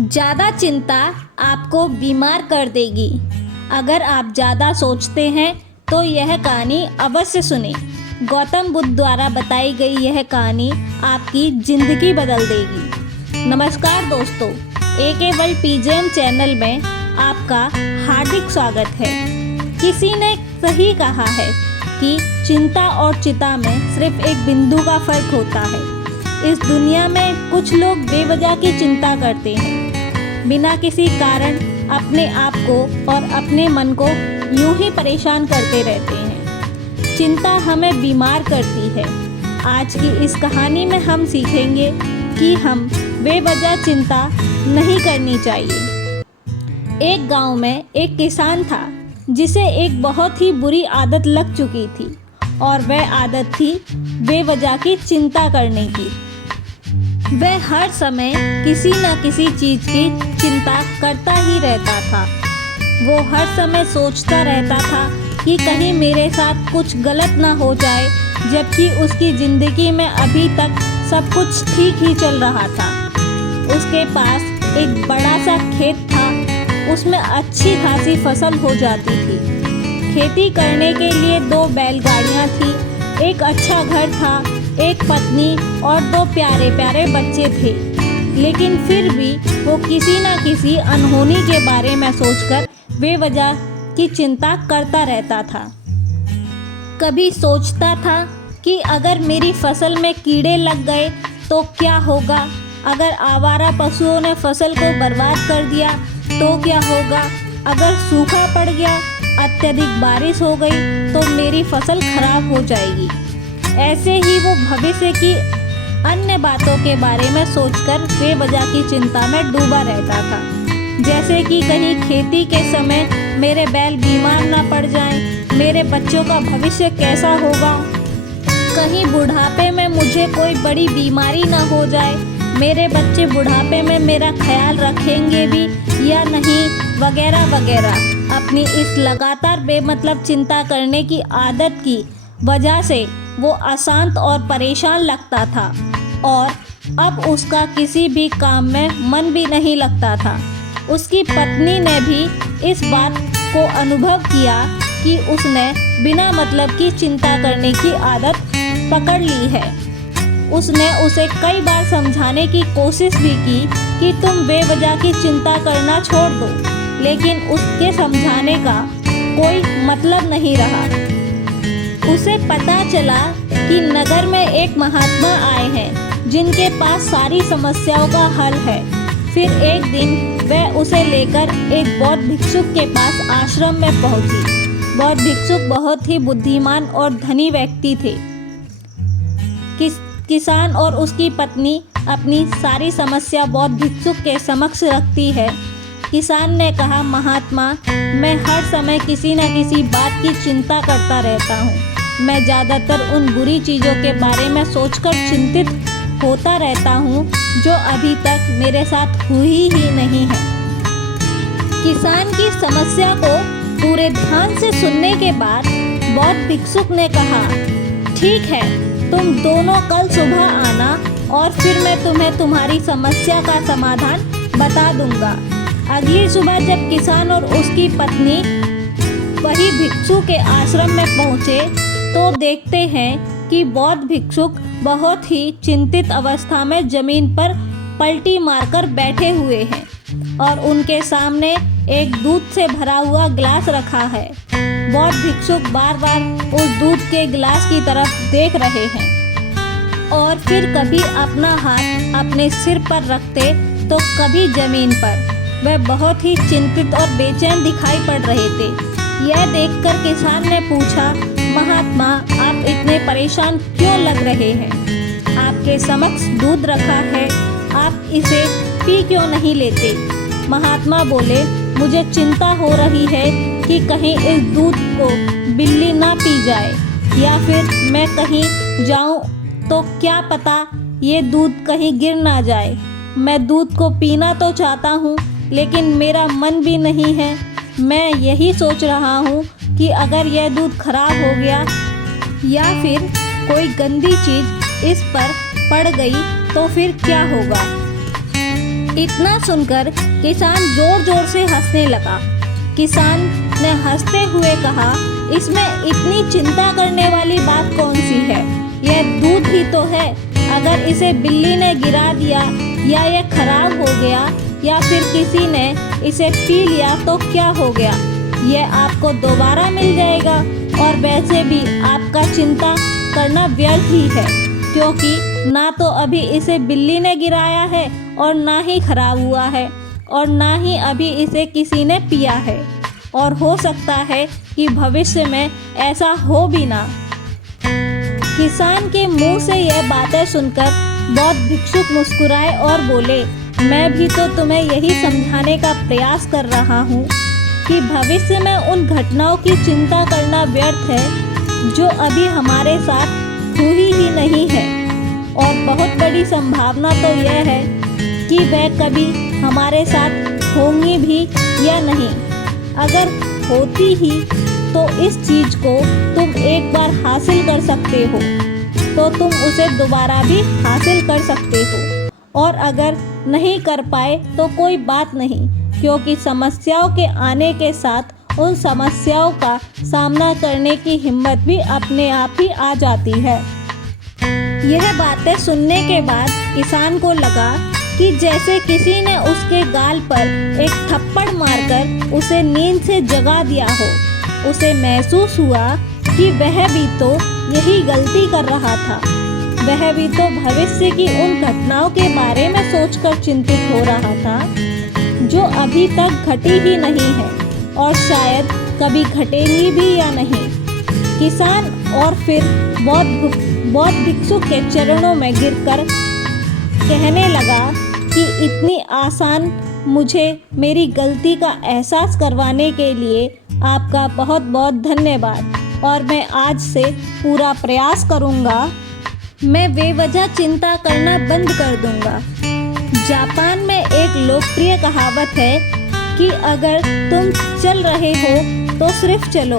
ज़्यादा चिंता आपको बीमार कर देगी। अगर आप ज़्यादा सोचते हैं तो यह कहानी अवश्य सुनें। गौतम बुद्ध द्वारा बताई गई यह कहानी आपकी ज़िंदगी बदल देगी। नमस्कार दोस्तों, AK वर्ल्ड PGM चैनल में आपका हार्दिक स्वागत है। किसी ने सही कहा है कि चिंता और चिता में सिर्फ एक बिंदु का फर्क होता है। इस दुनिया में कुछ लोग बेवजह की चिंता करते हैं, बिना किसी कारण अपने आप को और अपने मन को यूं ही परेशान करते रहते हैं। चिंता हमें बीमार करती है। आज की इस कहानी में हम सीखेंगे कि हम बेवजह चिंता नहीं करनी चाहिए। एक गांव में एक किसान था जिसे एक बहुत ही बुरी आदत लग चुकी थी और वह आदत थी बेवजह की चिंता करने की। वह हर समय किसी न किसी चीज़ की चिंता करता ही रहता था। वो हर समय सोचता रहता था कि कहीं मेरे साथ कुछ गलत ना हो जाए, जबकि उसकी ज़िंदगी में अभी तक सब कुछ ठीक ही चल रहा था। उसके पास एक बड़ा सा खेत था, उसमें अच्छी खासी फसल हो जाती थी। खेती करने के लिए 2 बैलगाड़ियाँ थी, एक अच्छा घर था, एक पत्नी और 2 प्यारे प्यारे बच्चे थे। लेकिन फिर भी वो किसी न किसी अनहोनी के बारे में सोचकर बेवजह की चिंता करता रहता था। कभी सोचता था कि अगर मेरी फसल में कीड़े लग गए तो क्या होगा, अगर आवारा पशुओं ने फसल को बर्बाद कर दिया तो क्या होगा, अगर सूखा पड़ गया, अत्यधिक बारिश हो गई तो मेरी फसल खराब हो जाएगी। ऐसे ही वो भविष्य की अन्य बातों के बारे में सोचकर बेवजह की चिंता में डूबा रहता था। जैसे कि कहीं खेती के समय मेरे बैल बीमार ना पड़ जाएं, मेरे बच्चों का भविष्य कैसा होगा, कहीं बुढ़ापे में मुझे कोई बड़ी बीमारी ना हो जाए, मेरे बच्चे बुढ़ापे में मेरा ख्याल रखेंगे भी या नहीं, वगैरह वगैरह। अपनी इस लगातार बेमतलब चिंता करने की आदत की वजह से वो अशांत और परेशान लगता था और अब उसका किसी भी काम में मन भी नहीं लगता था। उसकी पत्नी ने भी इस बात को अनुभव किया कि उसने बिना मतलब की चिंता करने की आदत पकड़ ली है। उसने उसे कई बार समझाने की कोशिश भी की कि तुम बेवजह की चिंता करना छोड़ दो, लेकिन उसके समझाने का कोई मतलब नहीं रहा। उसे पता चला कि नगर में एक महात्मा आए हैं जिनके पास सारी समस्याओं का हल है। फिर एक दिन वह उसे लेकर एक बौद्ध भिक्षुक के पास आश्रम में पहुंची। बौद्ध भिक्षुक बहुत ही बुद्धिमान और धनी व्यक्ति थे। किसान और उसकी पत्नी अपनी सारी समस्या बौद्ध भिक्षुक के समक्ष रखती है। किसान ने कहा, महात्मा, मैं हर समय किसी न किसी बात की चिंता करता रहता हूँ। मैं ज़्यादातर उन बुरी चीज़ों के बारे में सोचकर चिंतित होता रहता हूँ जो अभी तक मेरे साथ हुई ही नहीं है। किसान की समस्या को पूरे ध्यान से सुनने के बाद बौद्ध भिक्षुक ने कहा, ठीक है, तुम दोनों कल सुबह आना और फिर मैं तुम्हें तुम्हारी समस्या का समाधान बता दूंगा। अगली सुबह जब किसान और उसकी पत्नी वही भिक्षु के आश्रम में पहुँचे तो देखते हैं कि बौद्ध भिक्षुक बहुत ही चिंतित अवस्था में जमीन पर पलटी मारकर बैठे हुए हैं और उनके सामने एक दूध से भरा हुआ गिलास रखा है। बौद्ध भिक्षुक बार बार उस दूध के गिलास की तरफ देख रहे हैं और फिर कभी अपना हाथ अपने सिर पर रखते तो कभी जमीन पर। वह बहुत ही चिंतित और बेचैन दिखाई पड़ रहे थे। यह देखकर किसान ने पूछा, महात्मा, आप इतने परेशान क्यों लग रहे हैं? आपके समक्ष दूध रखा है, आप इसे पी क्यों नहीं लेते? महात्मा बोले, मुझे चिंता हो रही है कि कहीं इस दूध को बिल्ली ना पी जाए, या फिर मैं कहीं जाऊं तो क्या पता ये दूध कहीं गिर ना जाए। मैं दूध को पीना तो चाहता हूँ, लेकिन मेरा मन भी नहीं है। मैं यही सोच रहा हूँ कि अगर यह दूध खराब हो गया या फिर कोई गंदी चीज़ इस पर पड़ गई तो फिर क्या होगा। इतना सुनकर किसान जोर जोर से हंसने लगा। किसान ने हंसते हुए कहा, इसमें इतनी चिंता करने वाली बात कौन सी है? यह दूध ही तो है। अगर इसे बिल्ली ने गिरा दिया या यह खराब हो गया या फिर किसी ने इसे पी लिया तो क्या हो गया? यह आपको दोबारा मिल जाएगा। और वैसे भी आपका चिंता करना व्यर्थ ही है, क्योंकि ना तो अभी इसे बिल्ली ने गिराया है और ना ही खराब हुआ है और ना ही अभी इसे किसी ने पिया है, और हो सकता है कि भविष्य में ऐसा हो भी ना। किसान के मुंह से यह बातें सुनकर बौद्ध भिक्षुक मुस्कुराए और बोले, मैं भी तो तुम्हें यही समझाने का प्रयास कर रहा हूँ कि भविष्य में उन घटनाओं की चिंता करना व्यर्थ है जो अभी हमारे साथ हुई ही नहीं है, और बहुत बड़ी संभावना तो यह है कि वह कभी हमारे साथ होंगी भी या नहीं। अगर होती ही तो इस चीज़ को तुम एक बार हासिल कर सकते हो तो तुम उसे दोबारा भी हासिल कर सकते हो, और अगर नहीं कर पाए तो कोई बात नहीं, क्योंकि समस्याओं के आने के साथ उन समस्याओं का सामना करने की हिम्मत भी अपने आप ही आ जाती है। यह बातें सुनने के बाद किसान को लगा कि जैसे किसी ने उसके गाल पर एक थप्पड़ मारकर उसे नींद से जगा दिया हो। उसे महसूस हुआ कि वह भी तो यही गलती कर रहा था। वह भी तो भविष्य की उन घटनाओं के बारे में सोचकर चिंतित हो रहा था जो अभी तक घटी ही नहीं है और शायद कभी घटेंगी भी या नहीं। किसान और फिर बौद्ध भिक्षुक के चरणों में गिरकर कहने लगा कि इतनी आसान मुझे मेरी गलती का एहसास करवाने के लिए आपका बहुत बहुत धन्यवाद, और मैं आज से पूरा प्रयास करूँगा, मैं बेवजह चिंता करना बंद कर दूँगा। जापान में एक लोकप्रिय कहावत है कि अगर तुम चल रहे हो तो सिर्फ चलो,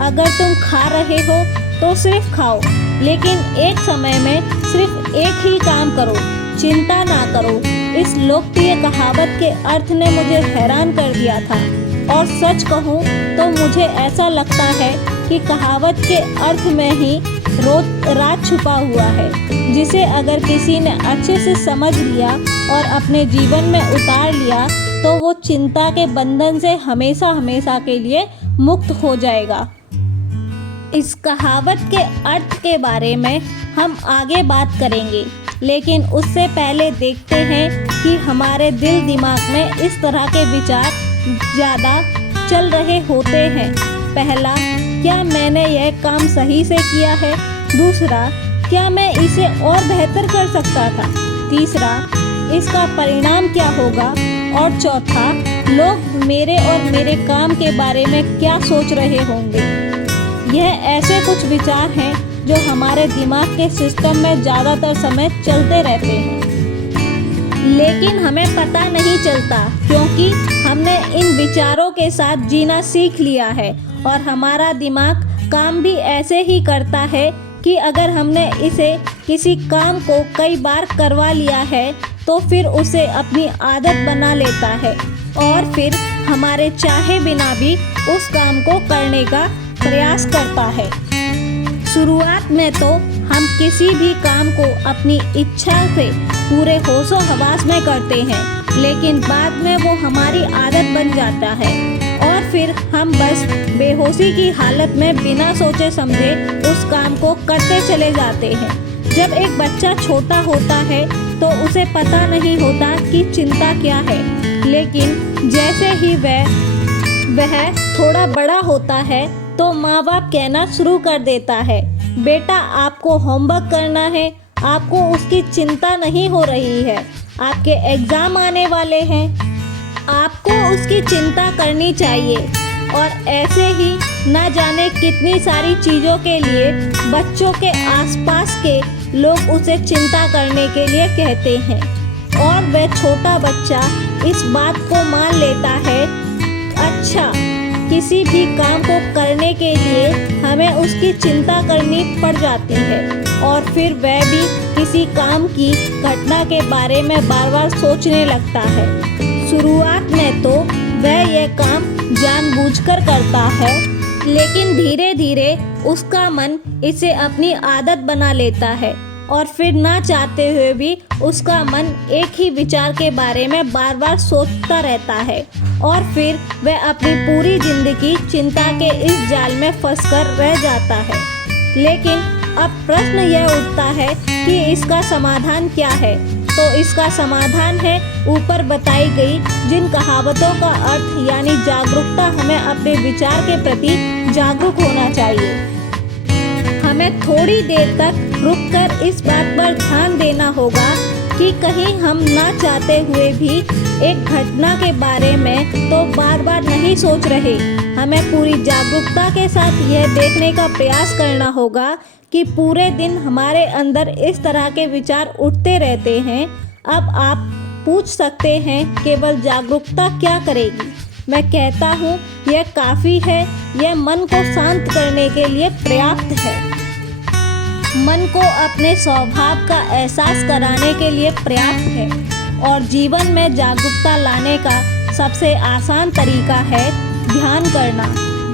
अगर तुम खा रहे हो तो सिर्फ खाओ, लेकिन एक समय में सिर्फ एक ही काम करो, चिंता ना करो। इस लोकप्रिय कहावत के अर्थ ने मुझे हैरान कर दिया था, और सच कहूँ तो मुझे ऐसा लगता है कि कहावत के अर्थ में ही राज छुपा हुआ है, जिसे अगर किसी ने अच्छे से समझ लिया और अपने जीवन में उतार लिया तो वो चिंता के बंधन से हमेशा हमेशा के लिए मुक्त हो जाएगा। इस कहावत के अर्थ के बारे में हम आगे बात करेंगे, लेकिन उससे पहले देखते हैं कि हमारे दिल दिमाग में इस तरह के विचार ज़्यादा चल रहे होते हैं। पहला, क्या मैंने यह काम सही से किया है? दूसरा, क्या मैं इसे और बेहतर कर सकता था? तीसरा, इसका परिणाम क्या होगा? और चौथा, लोग मेरे और मेरे काम के बारे में क्या सोच रहे होंगे? यह ऐसे कुछ विचार हैं जो हमारे दिमाग के सिस्टम में ज़्यादातर समय चलते रहते हैं, लेकिन हमें पता नहीं चलता, क्योंकि हमने इन विचारों के साथ जीना सीख लिया है और हमारा दिमाग काम भी ऐसे ही करता है कि अगर हमने इसे किसी काम को कई बार करवा लिया है तो फिर उसे अपनी आदत बना लेता है और फिर हमारे चाहे बिना भी उस काम को करने का प्रयास करता है। शुरुआत में तो हम किसी भी काम को अपनी इच्छा से पूरे होशो हवास में करते हैं, लेकिन बाद में वो हमारी आदत बन जाता है और फिर हम बस बेहोशी की हालत में बिना सोचे समझे उस काम को करते चले जाते हैं। जब एक बच्चा छोटा होता है तो उसे पता नहीं होता कि चिंता क्या है, लेकिन जैसे ही वह थोड़ा बड़ा होता है तो माँ बाप कहना शुरू कर देता है, बेटा आपको होमवर्क करना है, आपको उसकी चिंता नहीं हो रही है, आपके एग्ज़ाम आने वाले हैं, आपको उसकी चिंता करनी चाहिए। और ऐसे ही न जाने कितनी सारी चीज़ों के लिए बच्चों के आसपास के लोग उसे चिंता करने के लिए कहते हैं और वह छोटा बच्चा इस बात को मान लेता है, अच्छा किसी भी काम को करने के लिए हमें उसकी चिंता करनी पड़ जाती है और फिर वह भी किसी काम की घटना के बारे में बार बार सोचने लगता है। शुरुआत में तो वह यह काम जानबूझकर करता है, लेकिन धीरे धीरे उसका मन इसे अपनी आदत बना लेता है और फिर ना चाहते हुए भी उसका मन एक ही विचार के बारे में बार बार सोचता रहता है और फिर वह अपनी पूरी जिंदगी चिंता के इस जाल में फंसकर रह जाता है। लेकिन अब प्रश्न यह उठता है कि इसका समाधान क्या है? तो इसका समाधान है ऊपर बताई गई जिन कहावतों का अर्थ यानी जागरूकता। हमें अपने विचार के प्रति जागरूक होना चाहिए। हमें थोड़ी देर तक रुककर इस बात पर ध्यान देना होगा कि कहीं हम ना चाहते हुए भी एक घटना के बारे में तो बार बार नहीं सोच रहे। हमें पूरी जागरूकता के साथ यह देखने का प्रयास करना होगा कि पूरे दिन हमारे अंदर इस तरह के विचार उठते रहते हैं। अब आप पूछ सकते हैं केवल जागरूकता क्या करेगी? मैं कहता हूँ यह काफ़ी है। यह मन को शांत करने के लिए पर्याप्त है। मन को अपने स्वभाव का एहसास कराने के लिए पर्याप्त है। और जीवन में जागरूकता लाने का सबसे आसान तरीका है ध्यान करना।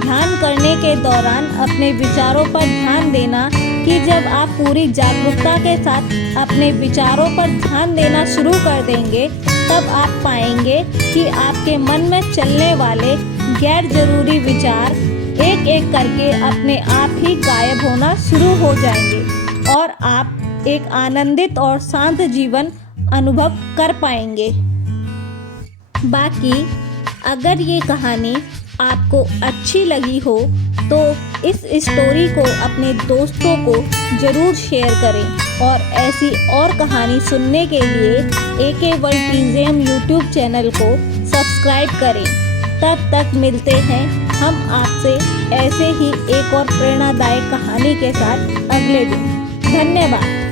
ध्यान करने के दौरान अपने विचारों पर ध्यान देना कि जब आप पूरी जागरूकता के साथ अपने विचारों पर ध्यान देना शुरू कर देंगे तब आप पाएंगे कि आपके मन में चलने वाले गैर जरूरी विचार एक एक करके अपने आप ही गायब होना शुरू हो जाएंगे और आप एक आनंदित और शांत जीवन अनुभव कर पाएंगे। बाकी अगर ये कहानी आपको अच्छी लगी हो तो इस स्टोरी को अपने दोस्तों को ज़रूर शेयर करें और ऐसी और कहानी सुनने के लिए AK world TJM YouTube channel को सब्सक्राइब करें। तब तक मिलते हैं हम आपसे ऐसे ही एक और प्रेरणादायक कहानी के साथ अगले दिन। धन्यवाद।